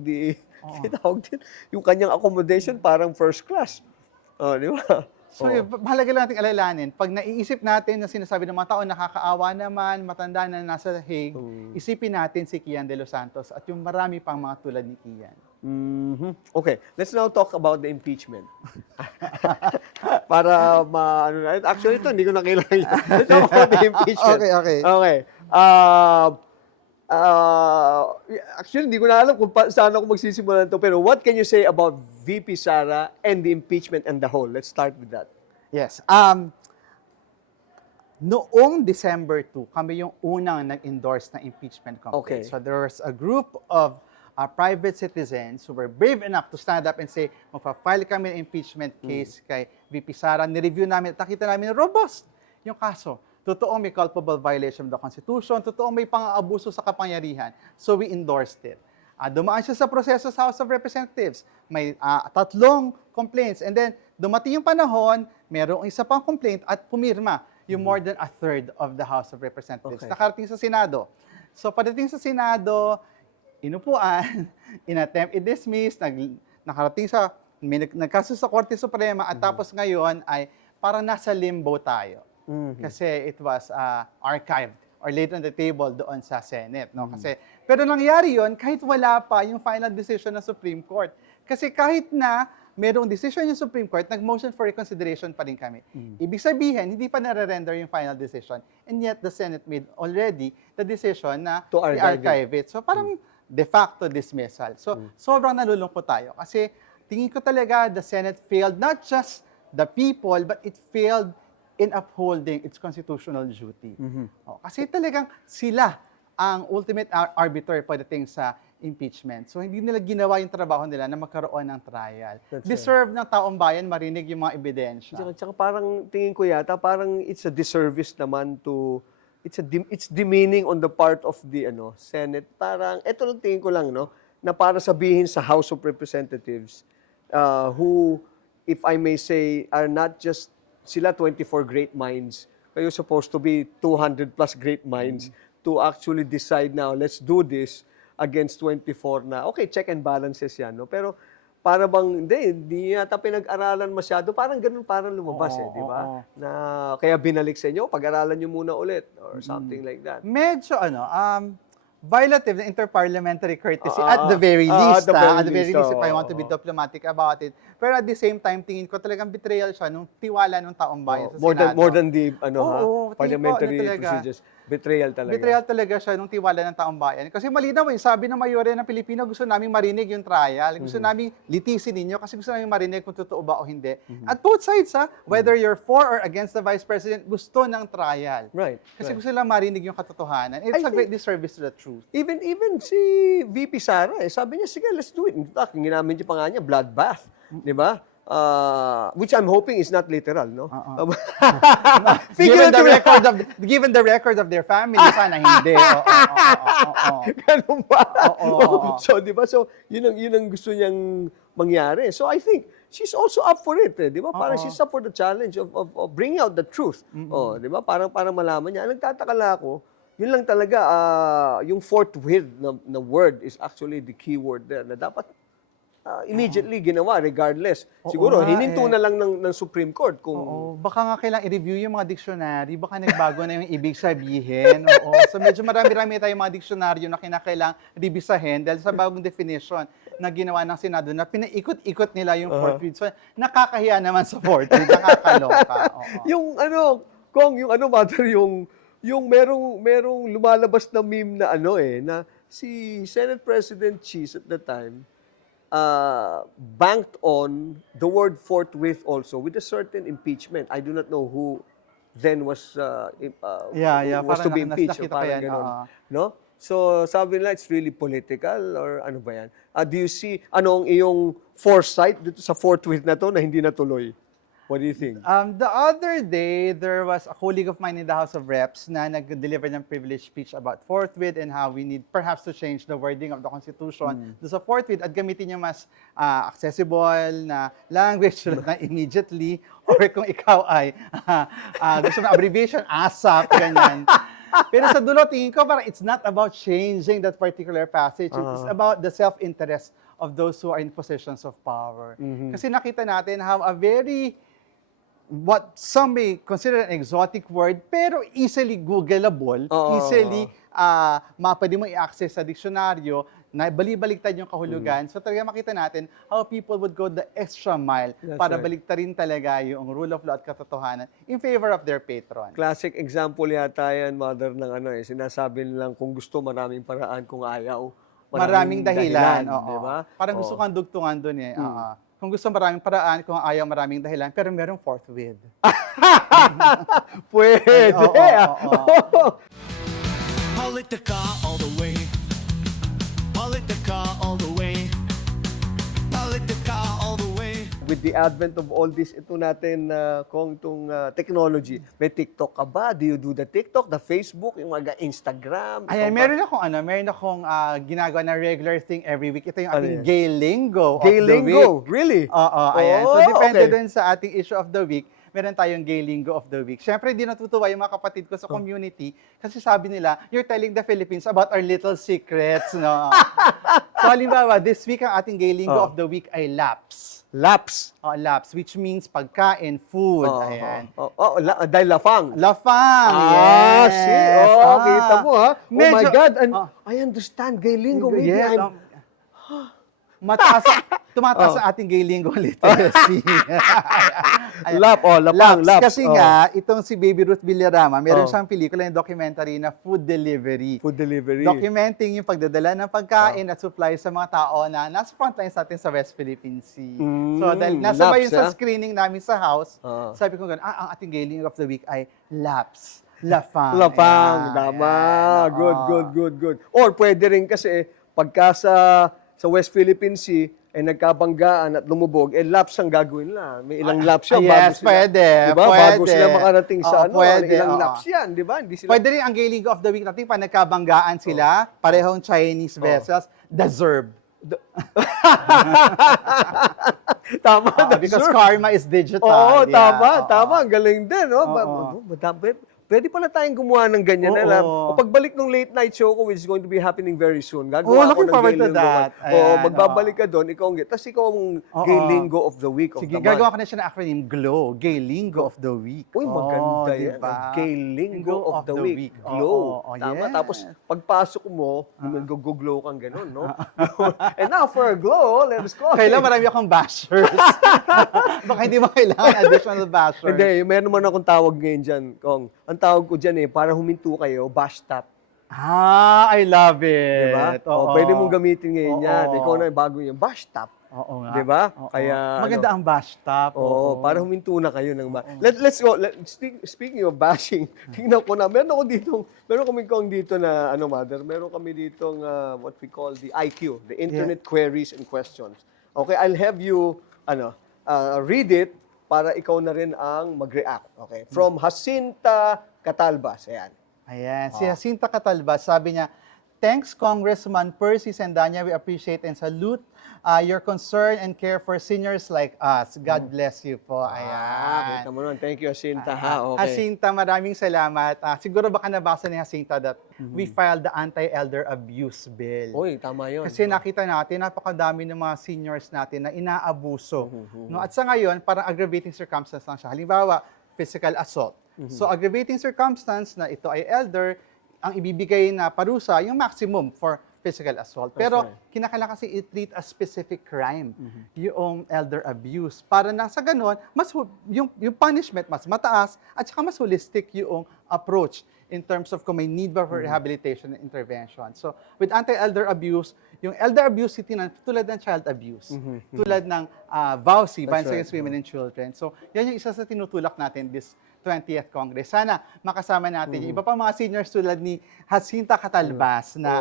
tawag din. Yung kanyang accommodation parang first class. Di ba? So, mahalaga lang nating alalahanin. Pag naiisip natin na sinasabi ng mga tao, nakakaawa naman, matanda na nasa Hague, isipin natin si Kian de los Santos at yung marami pang mga tulad ni Kian. Okay, let's now talk about the impeachment. Para actually ito, hindi ko na kailangan. Let's talk about the impeachment. Okay. Actually, hindi ko na alam kung saan ako magsisimulan ito. Pero what can you say about VP Sara and the impeachment and the whole? Let's start with that. Yes. Noong December 2, kami yung unang nag-endorse na impeachment complaint. Okay. So there was a group of private citizens who were brave enough to stand up and say, magpa-file kami ng impeachment case kay VP Sara. Nireview namin at nakita namin robust yung kaso. totoong may culpable violation of the Constitution, totoong may pang-aabuso sa kapangyarihan. So we endorsed it. Dumaan siya sa proseso sa House of Representatives. May 3 complaints. And then, dumating yung panahon, merong isa pang complaint at pumirma yung more than a third of the House of Representatives. Okay. Nakarating sa Senado. So, pagdating sa Senado, inupuan, inattempt i-dismiss, nakarating sa, nagkaso sa Korte Suprema, at tapos ngayon ay parang nasa limbo tayo. Kasi it was archived or laid on the table doon sa Senate. No? Kasi, pero nangyari yon kahit wala pa yung final decision ng Supreme Court. Kasi kahit na merong decision yung Supreme Court, nag-motion for reconsideration pa rin kami. Ibig sabihin, hindi pa nare-render yung final decision. And yet, the Senate made already the decision na To archive i-archive it. So, parang de facto dismissal. So, sobrang nalulungkot tayo. Kasi, tingin ko talaga, the Senate failed not just the people, but it failed in upholding its constitutional duty. Kasi talagang sila ang ultimate arbiter pagdating sa impeachment. So, hindi nila ginawa yung trabaho nila na magkaroon ng trial. That's Deserve ng taong bayan marinig yung mga ebidensya. Tsaka parang tingin ko yata parang it's a disservice naman to it's demeaning on the part of the Senate. Parang ito lang tingin ko lang na para sabihin sa House of Representatives who, if I may say, are not just sila 24 great minds. Kayo supposed to be 200 plus great minds to actually decide now, let's do this against 24 na. Okay, check and balances yan. No? Pero para bang, hindi yata pinag-aralan masyado. Parang ganun, parang lumabas di ba? Na kaya binalik sa inyo, pag-aralan nyo muna ulit or something like that. Medyo violative ng interparliamentary courtesy at the very least. At the very least, if I want to be diplomatic about it. Pero at the same time, tingin ko talagang betrayal siya nung tiwala ng taong bayan sa Senado. More than the parliamentary tingin ko, procedures. Betrayal talaga. Betrayal talaga siya nung tiwala ng taong bayan. Kasi malinaw sabi ng mayorya ng Pilipino, gusto naming marinig yung trial. Gusto naming litisin ninyo kasi gusto naming marinig kung totoo ba o hindi. At both sides, whether you're for or against the Vice President, gusto ng trial. Right. Kasi gusto lang marinig yung katotohanan. It's a great disservice to the truth. Even si VP Sara, sabi niya, sige, let's do it. In fact, ginamit niya pa nga niya, bloodbath. Di ba? Which I'm hoping is not literal, no? Given the record of their family, sana hindi. Ganun ba? So, di ba? So, yun ang gusto niyang mangyari. So, I think she's also up for it, di ba? Parang she's up for the challenge of bringing out the truth. Di ba? Parang malaman niya. Nagtataka lang ako, yun lang talaga, yung forthwith na word is actually the key word there na dapat immediately ginawa regardless. Siguro, hininto na lang ng Supreme Court kung... Baka nga kailang i-review yung mga dictionary, baka nagbago na yung ibig sabihin. So medyo marami-rami tayong mga dictionary na kinakailang revisahin dahil sa bagong definition na ginawa ng Senado na pinaikot-ikot nila yung forthwith. So nakakahiya naman sa forthwith, nakakaloka. Yung Mother, yung merong lumalabas na meme na na si Senate President Cheese at the time banked on the word forthwith also with a certain impeachment. I do not know who then was was to be impeached. Parang ganun. No? So, sabi nila, it's really political or ano ba yan? Do you see, anong iyong foresight dito sa forthwith na to na hindi natuloy? What do you think? The other day, there was a colleague of mine in the House of Reps na nag-deliver ng privileged speech about forthwith and how we need perhaps to change the wording of the Constitution to sa forthwith at gamitin yung mas accessible na language na immediately or kung ikaw ay gusto ng abbreviation, ASAP, ganyan. Pero sa dulo, tingin ko parang it's not about changing that particular passage. It's about the self-interest of those who are in positions of power. Kasi nakita natin how a very what some may consider an exotic word, pero easily Googleable, easily pwede mo i-access sa diksyonaryo, na balibaligtad yung kahulugan. So talaga makita natin how people would go the extra mile para baligtarin talaga yung rule of law at katotohanan in favor of their patron. Classic example yata yan, Mother, ng sinasabi nilang kung gusto maraming paraan, kung ayaw Maraming dahilan. Diba? Parang gusto kang dugtungan dun Kung gusto maraming paraan, kung ayaw maraming dahilan, pero merong forthwith. Pwede! Politica all the way. Politica all the way. Politica all the way. with the advent of all this, ito natin, kung itong technology, may TikTok ka ba? Do you do the TikTok, the Facebook, yung mga Instagram? Ayan, Ikaw ba? meron akong ginagawa na regular thing every week. Ito yung Ano ating yan? Gay Lingo of Gay the Lingo? Week. Really? Oo, ayan. So, Oh, depende okay. dun sa ating issue of the week, meron tayong Gay Lingo of the Week. Siyempre, di natutuwa yung mga kapatid ko Oh. sa community kasi sabi nila, you're telling the Philippines about our little secrets, no? So, halimbawa, this week ang ating Gay Lingo Oh. of the Week ay laps. Laps. Laps, which means pagkain, food, Oh, ayan. dahil lafang. Lafang, yes! See? Kita mo ha. Oh my Medyo- God, Ah. I understand gay lingo. Maybe Yes, I'm... tumataas ang ating gay lingo literacy. Ayan. lapang, laps. Kasi nga, itong si Baby Ruth Villarama, meron Oh. siyang pelikula yung documentary na Food Delivery. Food delivery. Documenting yung pagdadala ng pagkain at supply sa mga tao na nasa frontlines natin sa West Philippine Sea. So, dahil nasa ba laps, yun sa ah? screening namin sa house, Oh. sabi ko gano'n, ang ating gay lingo of the week ay laps. Lafang. Lapang, Ayan, tama. ayan, Good, oo. good. Or pwede rin kasi, pagka sa West Philippine Sea, ay nagkabanggaan at lumubog, laps ang gagawin lang. May ilang laps yan. Yes, pwede. Diba? Bago Pwede. sila makarating sa Oo, pwede, ilang oo. laps yan, di ba? Hindi sila... Pwede rin ang gay lingo of the week natin pag nagkabanggaan sila, parehong Chinese vessels, deserve. Tama, Because sure. karma is digital. Oo, Yeah, tama. Ang galing din, no? Oo. Pwede pala tayong gumawa ng ganyan. Oo. Alam. O pagbalik ng late night show ko, which is going to be happening very soon, Oo, gagawa ako looking ng forward Gay to Lingo. that. Oo, Ayan, magbabalik ka doon, ikaw ang tapos ikaw ang Gay Oo. Lingo of the Week of Sige, the month. gagawa ko na siya ng acronym GLOW, Gay Lingo of the Week. Uy, maganda yan. diba? Gay Lingo of the Week. Oo, Glow. oo, Tama. yes. Tapos, pagpasok mo, nag-glow kang gano'n, no? And now, for a glow, let's go. Kailan marami akong bashers. Baka hindi mo kailangan additional bashers. Hindi, meron naman akong tawag ngayon dyan, Kong. Ang tawag ko dyan para huminto kayo, bash tap. I love it. Diba? Oo. Pwede mong gamitin ngayon Oo. yan. Ikaw na bago yung bash tap. Oo nga. Diba? Oo. Kaya, maganda ang bash top. Oo, para huminto na kayo ng Let's go. Speaking of bashing, tingnan ko na. Meron kami dito na, mother, meron kami ditong what we call the IQ, the Internet Queries and Questions. Okay, I'll have you, read it para ikaw na rin ang mag-react. Okay, from Jacinta Catalbas. Ayan. Ayan. Si Jacinta Catalbas, sabi niya, thanks Congressman Percy Sendanya. We appreciate and salute your concern and care for seniors like us. God bless you po. Ayan. Kita mo nun. Thank you, Jacinta. Okay. Jacinta, maraming salamat. Siguro baka nabasa ni Jacinta that we filed the Anti-Elder Abuse Bill. Uy, tama yun. Kasi nakita natin, napakadami ng mga seniors natin na inaabuso. No? At sa ngayon, parang aggravating circumstance lang siya. Halimbawa, physical assault. So aggravating circumstance na ito ay elder, ang ibibigay na parusa, yung maximum for physical assault. Pero kinakailangan kasi i-treat as specific crime yung elder abuse. Para nang sa ganun, yung punishment mas mataas at saka mas holistic yung approach in terms of kung may need ba for rehabilitation and intervention. So, with anti-elder abuse, yung elder abuse, tulad ng child abuse, tulad ng VAUSI, Violence Against Women and Children. So, yan yung isa sa tinutulak natin this 20th Congress. Sana makasama natin yung iba pa mga seniors tulad ni Jacinta Catalbas na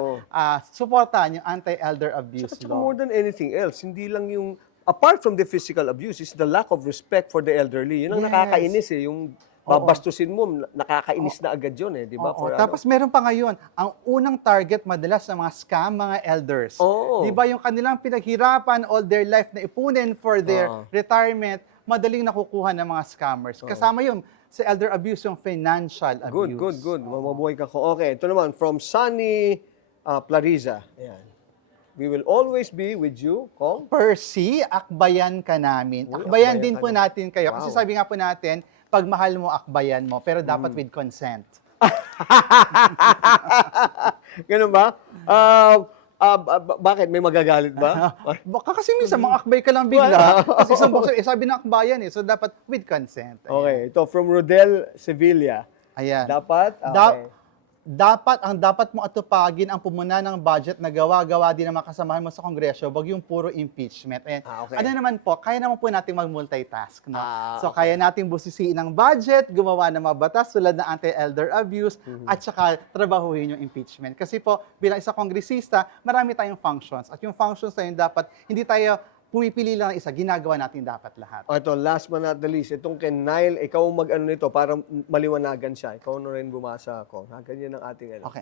suportahan yung anti-elder abuse Saka law. more than anything else, hindi lang yung, apart from the physical abuse, is the lack of respect for the elderly. Yun ang Yes. nakakainis yung babastusin mo, nakakainis na agad yun di ba? Oo. Tapos meron pa ngayon, ang unang target madalas ng mga scam, mga elders. Oo. Di ba yung kanilang pinaghirapan all their life na ipunin for their retirement, madaling nakukuha ng mga scammers. Kasama yun sa elder abuse, yung financial abuse. Good. Mamabuhay ka ko. Okay, ito naman, from Sunny Plariza. Ayan. We will always be with you, Kong. Percy, akbayan ka namin. Uy, Akbayan akbayan din ka po namin. natin kayo. Kasi Wow. sabi nga po natin, pag mahal mo, akbayan mo. Pero dapat with consent. Ganun ba? Bakit? May magagalit ba? Baka kasi minsan, mga akbay ka lang bigla. Kasi isang boxer, sabi ng akbayan So, dapat with consent. Ayan. Okay, ito from Rodel Sevilla. Ayan. Dapat? Dapat mo atupagin ang pumuna ng budget na gawa-gawa din ng mga kasamahan mo sa Kongreso, wag yung puro impeachment. Ayan. Okay. Ano naman po, kaya naman po natin mag-multitask. No? So, Okay. kaya natin busisiin ang budget, gumawa ng mga batas tulad ng anti-elder abuse, at saka trabahuhin yung impeachment. Kasi po, bilang isang kongresista, marami tayong functions. At yung functions na yun dapat, hindi tayo pumipili lang ng isa, ginagawa natin dapat lahat. O ito, last but not the least, itong kay Nile, ikaw mag-ano nito para maliwanagan siya. Ikaw na rin bumasa ako. Ganyan ang ating ano. Okay.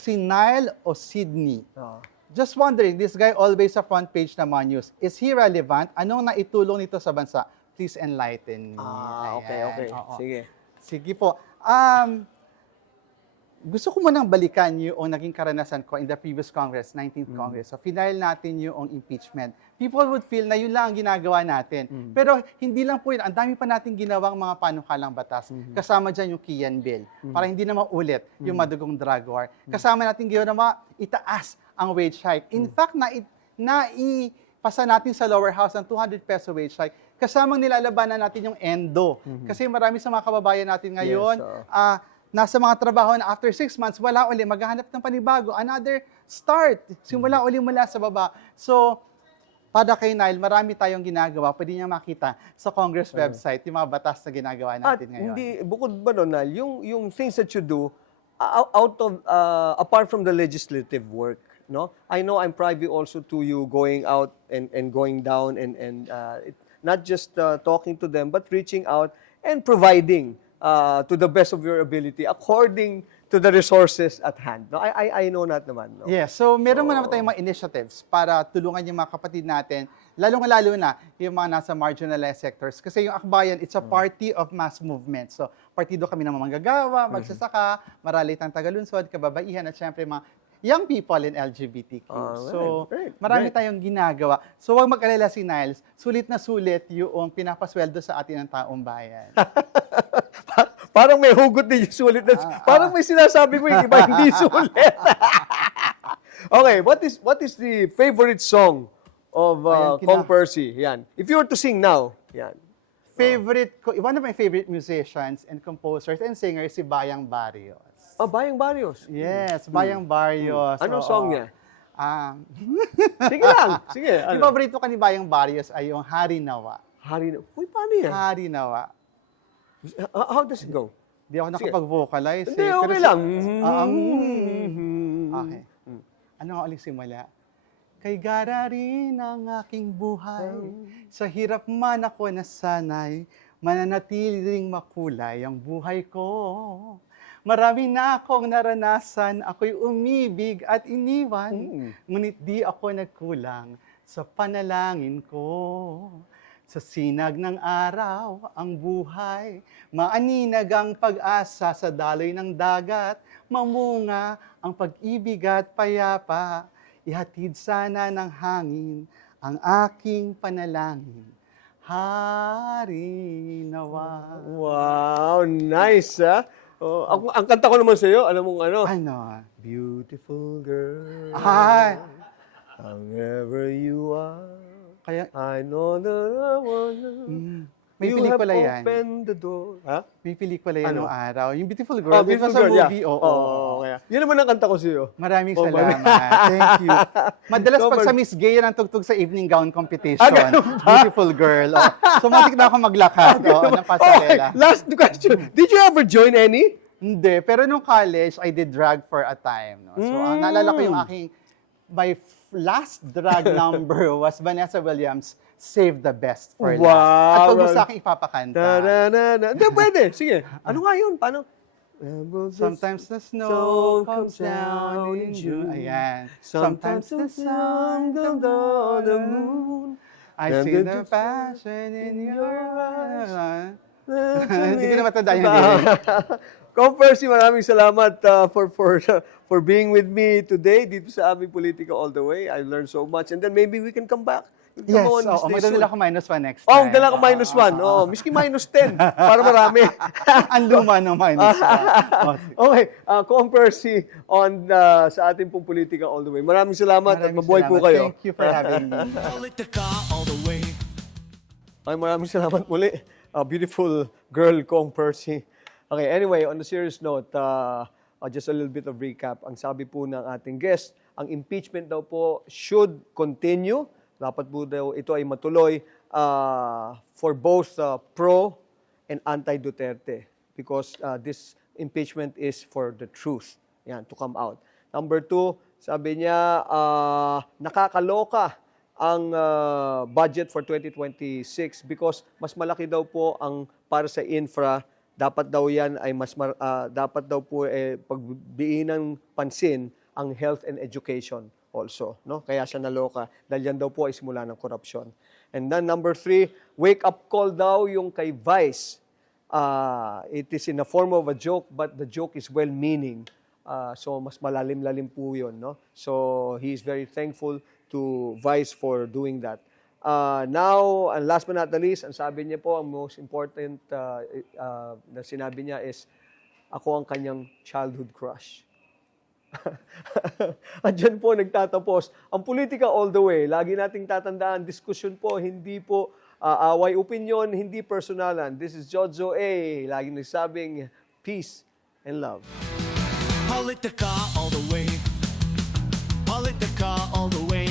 Si Nile o Sydney? Ah. Just wondering, this guy always sa front page naman news. Is he relevant? Anong naitulong nito sa bansa? Please enlighten me. Okay. Oo. Sige. Sige po. Gusto ko munang balikan yung naging karanasan ko in the previous Congress, 19th Congress. So, final natin yung impeachment. People would feel na yun lang ang ginagawa natin. Pero hindi lang po yun. Ang dami pa natin ginawang mga panukalang batas. Kasama dyan yung Kian Bill. Para hindi na maulit yung madugong drug war. Kasama natin ginawa na itaas ang wage hike. In fact, naipasa natin sa lower house ng 200 peso wage hike. Kasamang nilalabanan natin yung ENDO. Kasi marami sa mga kababayan natin ngayon, nasa mga trabaho na after 6 months, wala uli, maghahanap ng panibago, another start. Simula uli mula sa baba. So, para kay Nile, marami tayong ginagawa. Pwede niya makita sa Congress website yung mga batas na ginagawa At natin ngayon. hindi, bukod ba doon, Nile, yung things that you do, apart from the legislative work, no? I know I'm privy also to you going out and going down and not just talking to them, but reaching out and providing to the best of your ability according to the resources at hand. No, I know that naman. No? Yes, so meron naman tayong mga initiatives para tulungan yung mga kapatid natin, lalo na yung mga nasa marginalized sectors. Kasi yung Akbayan, it's a party of mass movement. So, partido kami ng mga manggagawa, magsasaka, maralitang tagalunsod, kababaihan, at syempre mga young people in LGBTQ. So, marami tayong ginagawa. So, huwag mag-alala si Niles, sulit na sulit yung pinapasweldo sa atin ng taong bayan. Parang may hugot din yung sulit na, parang may sinasabi mo yung iba hindi sulit. Okay, what is the favorite song of Kong Percy? Yan. If you were to sing now, yan. One of my favorite musicians and composers and singers si Bayang Barrios. Bayang Barrios. Yes, Bayang Barrios. Anong song niya? Sige lang. Sige. Yung paborito ka ni Bayang Barrios ay yung Hari Nawa. Uy, paano yan? Hari Nawa. How does it go? Hindi ako nakapag-vocalize. Hindi, okay lang. Okay. Ano nga ulit simula? Kay gararin ang aking buhay, sa hirap man ako nasanay, mananatiling makulay ang buhay ko. Marami na akong naranasan, ako'y umibig at iniwan, ngunit di ako nagkulang sa panalangin ko. Sa sinag ng araw, ang buhay, maaninag ang pag-asa sa daloy ng dagat, mamunga ang pag-ibig at payapa, ihatid sana ng hangin ang aking panalangin. Hari Nawa. Wow, nice, ha? Ang kanta ko naman sa'yo, alam mong ano? Ano? Beautiful girl, Ay! however you are, Kaya, I know that I wanna. may You have pelikula yan. opened the door. Ha? May pelikula yan Ano? noong araw. Yung Beautiful Girl. Beautiful it was a Girl, movie, yeah. oo. Kaya. Yan naman ang kanta ko sa'yo. Maraming Oh, salamat. Thank you. Madalas pag sa Miss Gay, yan ang tugtog sa evening gown competition. Ganun ba? Beautiful Girl. Oh. So, matik na ako maglakad ng pasarela. Okay, last question. Did you ever join any? Hindi. Pero nung college, I did drag for a time. No? So, naalala ko yung my last drag number was Vanessa Williams' Save the Best for Last. Wow. At pag mo sa akin ipapakanta. Hindi, pwede. Sige. Ano nga yun? Paano? Sometimes the snow comes down in June. Ayan. Sometimes the sun comes down the moon. I see the passion in your eyes. Hindi ko na matanda yung lyrics. Kong Percy, maraming salamat for being with me today dito sa aming Politika All the Way. I learned so much. And then maybe we can come back. Yes, magdadala ko -1 next time. Magdala ko -1. Miski -10 para marami. Ang luma ng -1. Okay, Kong Percy sa ating pong Politika All the Way. Maraming salamat at mabuhay po kayo. Thank you for having me. Politica all the way. Ay, maraming salamat muli. Beautiful girl, Kong Percy. Okay, anyway, on a serious note, just a little bit of recap. Ang sabi po ng ating guest, ang impeachment daw po should continue. Dapat po daw ito ay matuloy for both pro and anti-Duterte because this impeachment is for the truth to come out. Number 2, sabi niya, nakakaloka ang budget for 2026 because mas malaki daw po ang para sa infra. Dapat daw yan ay dapat daw po pagbiin ng pansin ang health and education also, no? Kaya siya naloka dahil yan daw po ay simula ng korupsyon. And then number 3, wake up call daw yung kay Vice. It is in a form of a joke but the joke is well-meaning. So mas malalim-lalim po yun, no? So he is very thankful to Vice for doing that. Now, and last but not the least, ang sabi niya po, ang most important na sinabi niya is, ako ang kanyang childhood crush. At dyan po nagtatapos ang politika all the way. Lagi nating tatandaan, diskusyon po, hindi po away opinion, hindi personalan. This is Jojo A. Laging nagsabing peace and love. Politica all the way. Politica all the way.